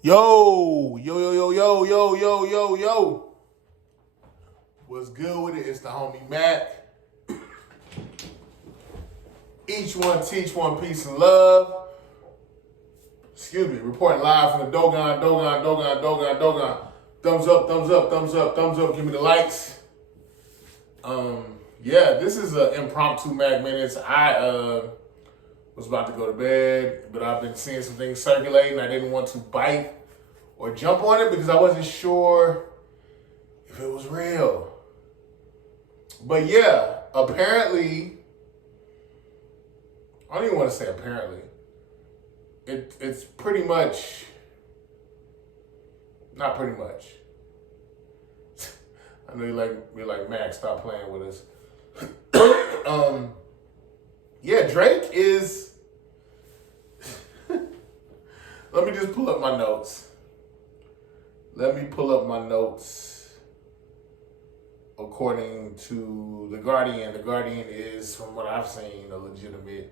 Yo. What's good with it? It's the homie MACK. Each one teach one, peace and love. Excuse me, reporting live from the Dogon. Thumbs up, give me the likes. This is an impromptu MACK Minutes. I was about to go to bed, but I've been seeing some things circulating. I didn't want to bite or jump on it because I wasn't sure if it was real. But yeah, apparently, I don't even want to say apparently. It's pretty much, not pretty much. I know you're like, Max, stop playing with us. Drake is, let me just pull up my notes. According to The Guardian. The Guardian is, from what I've seen, a legitimate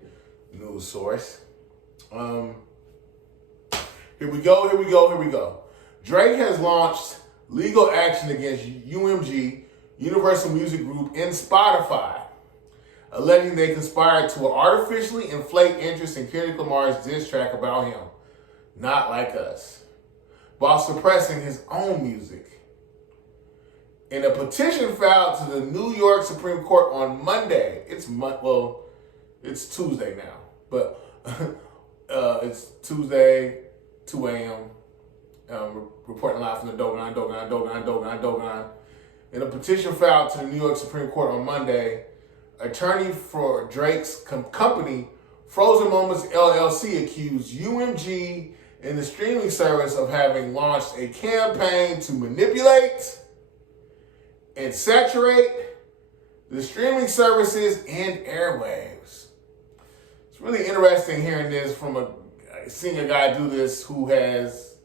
news source. Here we go. Drake has launched legal action against UMG, Universal Music Group, and Spotify, alleging they conspired to artificially inflate interest in Kendrick Lamar's diss track about him, Not Like Us, while suppressing his own music. In a petition filed to the New York Supreme Court on Monday, it's Tuesday now, but it's Tuesday, 2 a.m., reporting live from the Dogon. In a petition filed to the New York Supreme Court on Monday, attorney for Drake's company, Frozen Moments LLC, accused UMG and the streaming service of having launched a campaign to manipulate and saturate the streaming services and airwaves. It's really interesting hearing this from seeing a guy do this who has,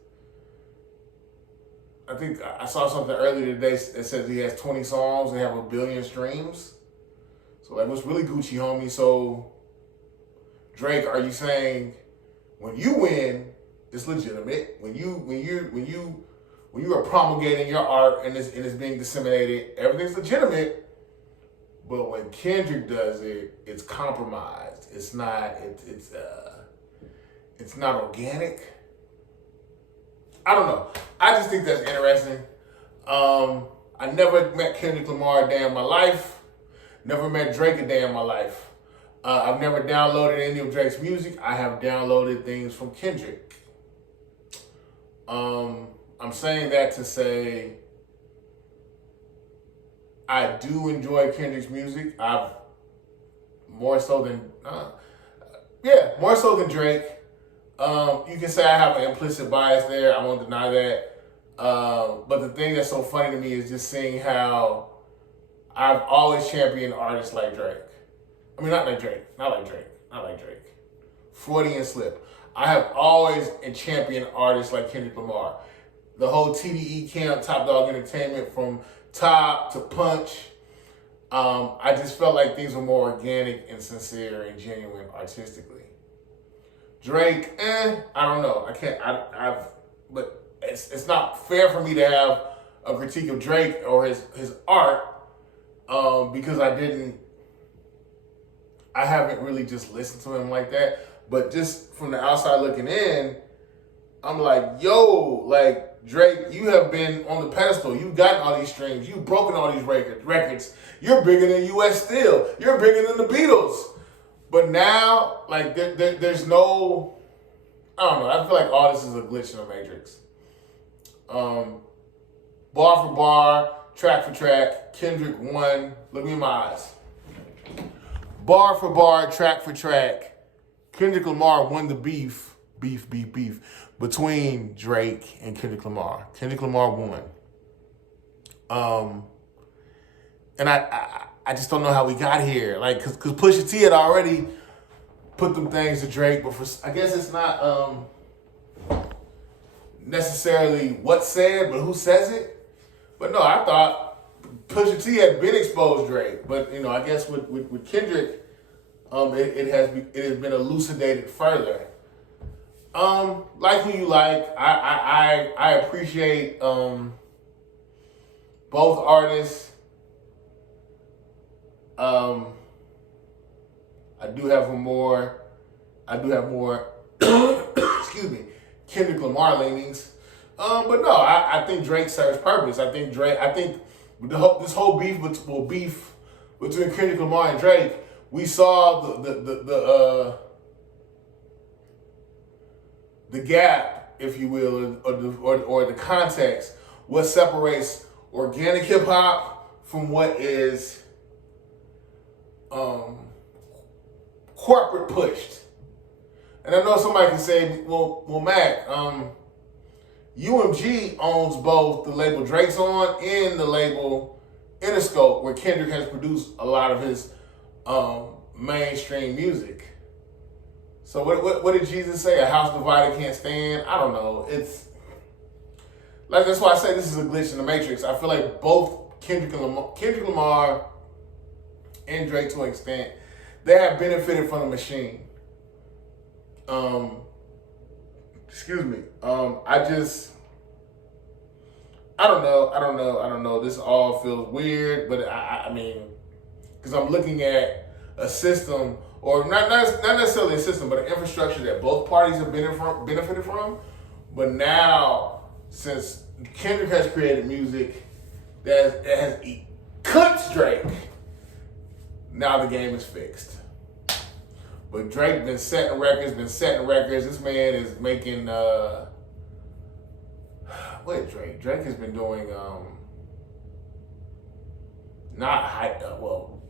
I think I saw something earlier today that says he has 20 songs and have 1 billion streams. So that was really Gucci, homie. So Drake, are you saying when you win, it's legitimate? When you are promulgating your art and it's being disseminated, everything's legitimate. But when Kendrick does it, it's compromised. It's not organic. I don't know. I just think that's interesting. I never met Kendrick Lamar a day in my life. Never met Drake a day in my life. I've never downloaded any of Drake's music. I have downloaded things from Kendrick. I'm saying that to say I do enjoy Kendrick's music. More so than Drake. You can say I have an implicit bias there. I won't deny that. But the thing that's so funny to me is just seeing how I've always championed artists like Drake. I mean, not like Drake. 40 and Slip. I have always championed artists like Kendrick Lamar. The whole TDE camp, Top Dog Entertainment, from Top to Punch. I just felt like things were more organic and sincere and genuine artistically. Drake, I don't know. But it's not fair for me to have a critique of Drake or his art because I haven't really just listened to him like that. But just from the outside looking in, I'm like, like Drake, you have been on the pedestal. You've gotten all these streams. You've broken all these records. You're bigger than U.S. Steel. You're bigger than the Beatles. But now, like, there's no, I don't know. I feel like all this is a glitch in the Matrix. Bar for bar, track for track, Kendrick won. Look me in my eyes. Bar for bar, track for track, Kendrick Lamar won the beef between Drake and Kendrick Lamar. Kendrick Lamar won. And I just don't know how we got here. Like, cause Pusha T had already put them things to Drake, but I guess it's not necessarily what's said, but who says it. But no, I thought Pusha T had been exposed Drake, but I guess with Kendrick, it has been elucidated further. Like who you like. I appreciate both artists. Um, I do have more excuse me, Kendrick Lamar leanings. But no, I think Drake serves purpose. I think this whole beef between Kendrick Lamar and Drake, we saw the gap, if you will, or the context, what separates organic hip hop from what is corporate pushed. And I know somebody can say, well, Mac, UMG owns both the label Drake's on and the label Interscope, where Kendrick has produced a lot of his mainstream music. So what did Jesus say? A house divided can't stand? I don't know. It's like, that's why I say this is a glitch in the matrix. I feel like both Kendrick Lamar and Drake, to an extent, they have benefited from the machine. Excuse me. I don't know. This all feels weird, but I mean, because I'm looking at a system, or not necessarily a system, but an infrastructure that both parties have benefited from. But now, since Kendrick has created music that has eclipsed Drake, now the game is fixed. But Drake been setting records. This man is making, what Drake? Drake has been doing, not hype, well,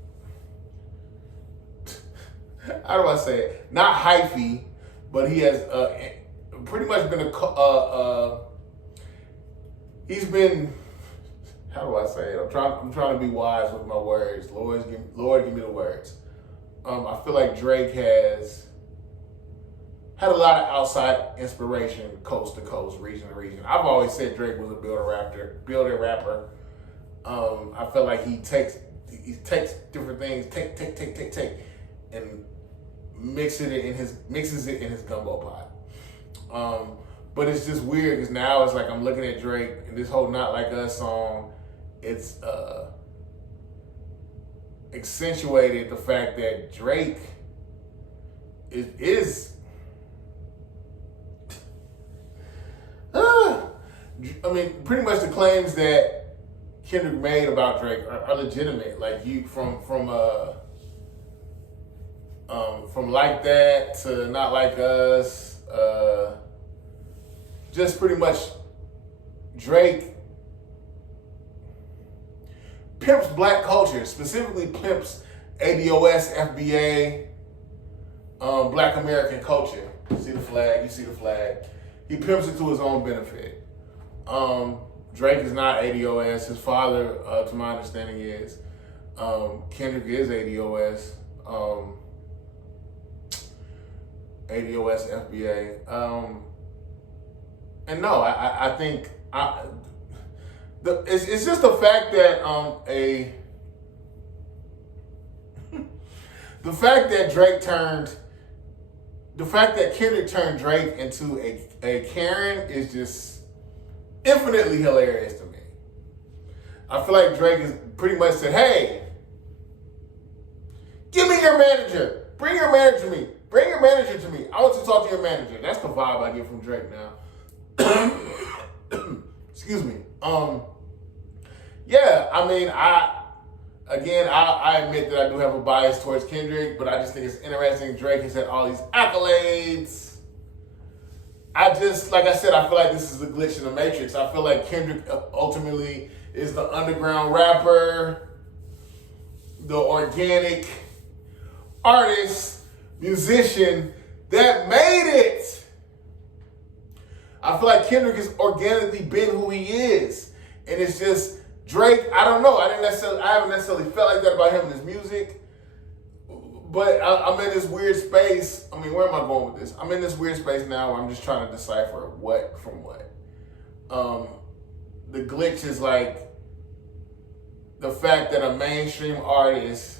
how do I say it? Not hyphy, but he has pretty much been he's been, how do I say it? I'm trying to be wise with my words. Lord, give me the words. I feel like Drake has had a lot of outside inspiration, coast to coast, region to region. I've always said Drake was a builder rapper. I feel like he takes different things, take, and mixes it in his gumbo pot. But it's just weird because now it's like I'm looking at Drake and this whole "Not Like Us" song. It's accentuated the fact that Drake is I mean, pretty much the claims that Kendrick made about Drake are legitimate. Like, you from Like That to Not Like Us, just pretty much Drake pimps black culture, specifically pimps ADOS, FBA, Black American culture. You see the flag. He pimps it to his own benefit. Drake is not ADOS. His father, to my understanding, is. Kendrick is ADOS. ADOS, FBA. And no, I think it's just the fact that the fact that Kendrick turned Drake into a Karen is just infinitely hilarious to me. I feel like Drake has pretty much said, "Hey, give me your manager. Bring your manager to me. Bring your manager to me. I want to talk to your manager." That's the vibe I get from Drake now. Excuse me. Yeah, I mean, I admit that I do have a bias towards Kendrick, but I just think it's interesting. Drake has had all these accolades. Like I said, I feel like this is a glitch in the matrix. I feel like Kendrick ultimately is the underground rapper, the organic artist, musician that made it. I feel like Kendrick has organically been who he is. And it's just Drake, I don't know. I haven't necessarily felt like that about him and his music. But I'm in this weird space. I mean, where am I going with this? I'm in this weird space now where I'm just trying to decipher what from what. The glitch is like the fact that a mainstream artist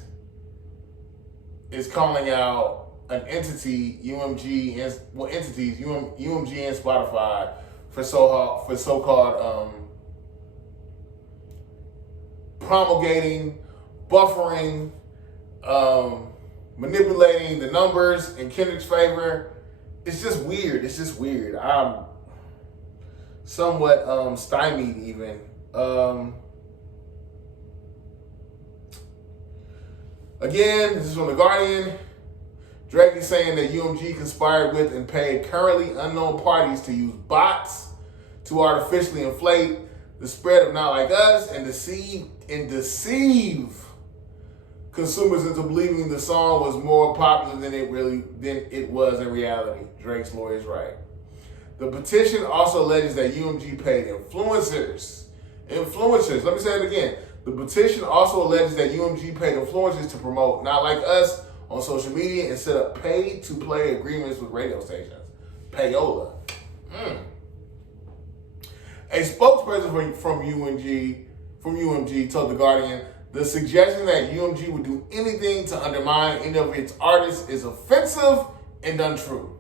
is calling out an entity, UMG and entities, UMG and Spotify for so-called promulgating, buffering, manipulating the numbers in Kendrick's favor. It's just weird. I'm somewhat stymied even. Again, this is from The Guardian. Drake is saying that UMG conspired with and paid currently unknown parties to use bots to artificially inflate the spread of Not Like Us and deceive consumers into believing the song was more popular than it was in reality. Drake's lawyer is right. The petition also alleges that UMG paid influencers. Let me say it again. The petition also alleges that UMG paid influencers to promote Not Like Us on social media and set up pay-to-play agreements with radio stations. Payola. A spokesperson from UMG told The Guardian, the suggestion that UMG would do anything to undermine any of its artists is offensive and untrue.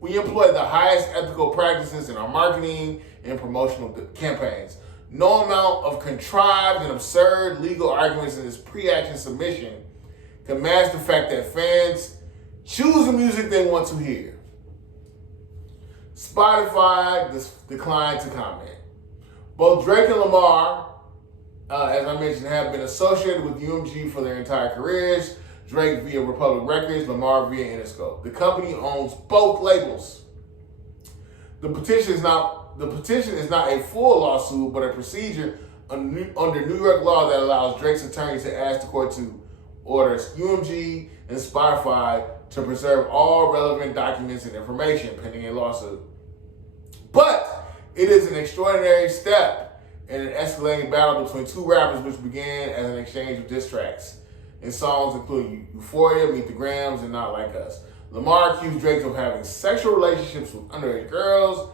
We employ the highest ethical practices in our marketing and promotional campaigns. No amount of contrived and absurd legal arguments in this pre-action submission can mask the fact that fans choose the music they want to hear. Spotify declined to comment. Both Drake and Lamar, as I mentioned, have been associated with UMG for their entire careers. Drake via Republic Records, Lamar via Interscope. The company owns both labels. The petition is not a full lawsuit, but a procedure under New York law that allows Drake's attorney to ask the court to order UMG and Spotify to preserve all relevant documents and information pending a lawsuit. But it is an extraordinary step in an escalating battle between two rappers which began as an exchange of diss tracks in songs including Euphoria, Meet the Grams, and Not Like Us. Lamar accused Drake of having sexual relationships with underage girls,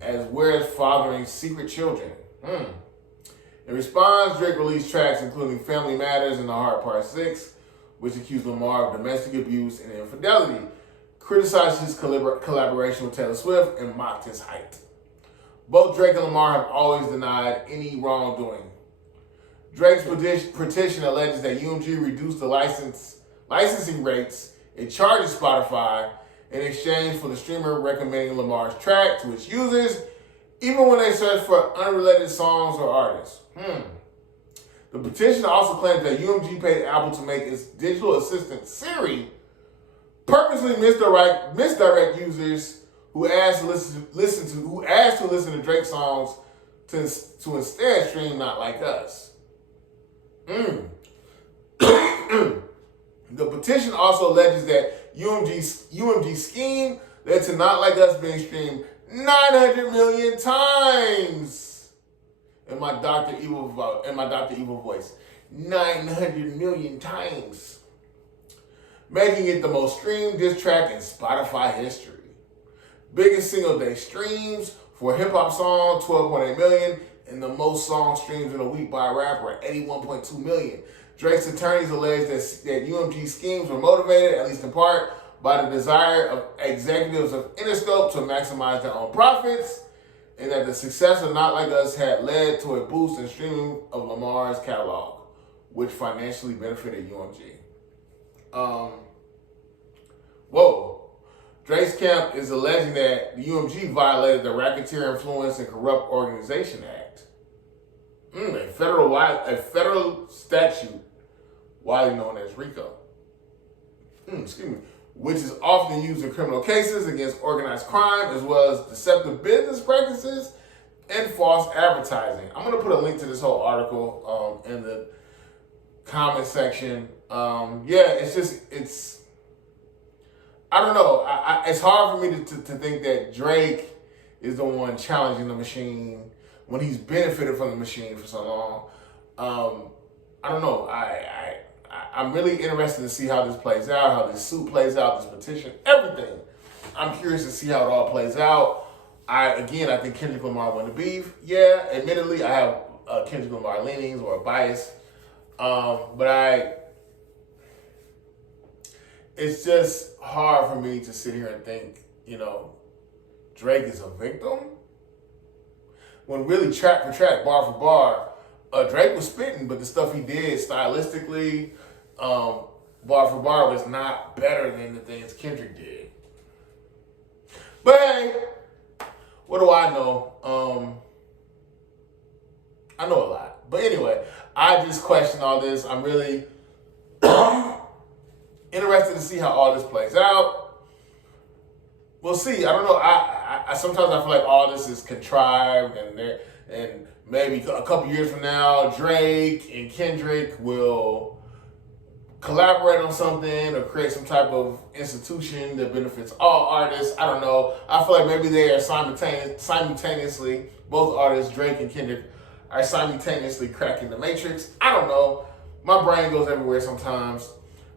as well as fathering secret children. In response, Drake released tracks including Family Matters and The Heart Part 6, which accused Lamar of domestic abuse and infidelity, criticized his collaboration with Taylor Swift, and mocked his height. Both Drake and Lamar have always denied any wrongdoing. Drake's petition alleges that UMG reduced the licensing rates it charges Spotify in exchange for the streamer recommending Lamar's track to its users, even when they search for unrelated songs or artists. The petition also claims that UMG paid Apple to make its digital assistant Siri purposely misdirect users who asked to listen to Drake songs to instead stream Not Like Us. The petition also alleges that UMG's scheme led to Not Like Us being streamed 900 million times. In my Dr. Evil voice, 900 million times, making it the most streamed diss track in Spotify history. Biggest single day streams for a hip hop song, 12.8 million, and the most song streams in a week by a rapper at 81.2 million. Drake's attorneys allege that UMG schemes were motivated, at least in part, by the desire of executives of Interscope to maximize their own profits, and that the success of Not Like Us had led to a boost in streaming of Lamar's catalog, which financially benefited UMG. Drake's camp is alleging that the UMG violated the Racketeer Influence and Corrupt Organization Act, a federal statute widely known as RICO, which is often used in criminal cases against organized crime, as well as deceptive business practices and false advertising. I'm going to put a link to this whole article in the comment section. I don't know. It's hard for me to think that Drake is the one challenging the machine when he's benefited from the machine for so long. I don't know. I'm really interested to see how this plays out, how this suit plays out, this petition, everything. I'm curious to see how it all plays out. I think Kendrick Lamar won the beef. Yeah, admittedly, I have Kendrick Lamar leanings or a bias. But it's just hard for me to sit here and think, Drake is a victim. When really track for track, bar for bar, Drake was spitting, but the stuff he did stylistically, bar for bar, was not better than the things Kendrick did. But hey, what do I know? I know a lot. But anyway, I just question all this. I'm really interested to see how all this plays out. We'll see. I don't know. I sometimes I feel like all this is contrived, and maybe a couple years from now, Drake and Kendrick will collaborate on something or create some type of institution that benefits all artists. I don't know. I feel like maybe they are simultaneously, both artists, Drake and Kendrick, are simultaneously cracking the matrix. I don't know. My brain goes everywhere sometimes.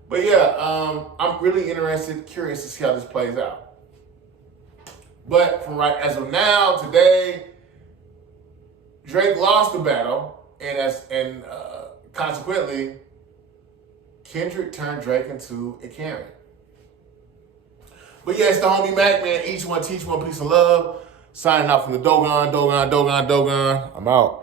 But yeah, I'm really interested, curious to see how this plays out. But from as of now, today, Drake lost the battle, and consequently, Kendrick turned Drake into a Karen. But yeah, it's the homie Mac, man. Each one teach one, peace and love. Signing out from the Dogon. I'm out.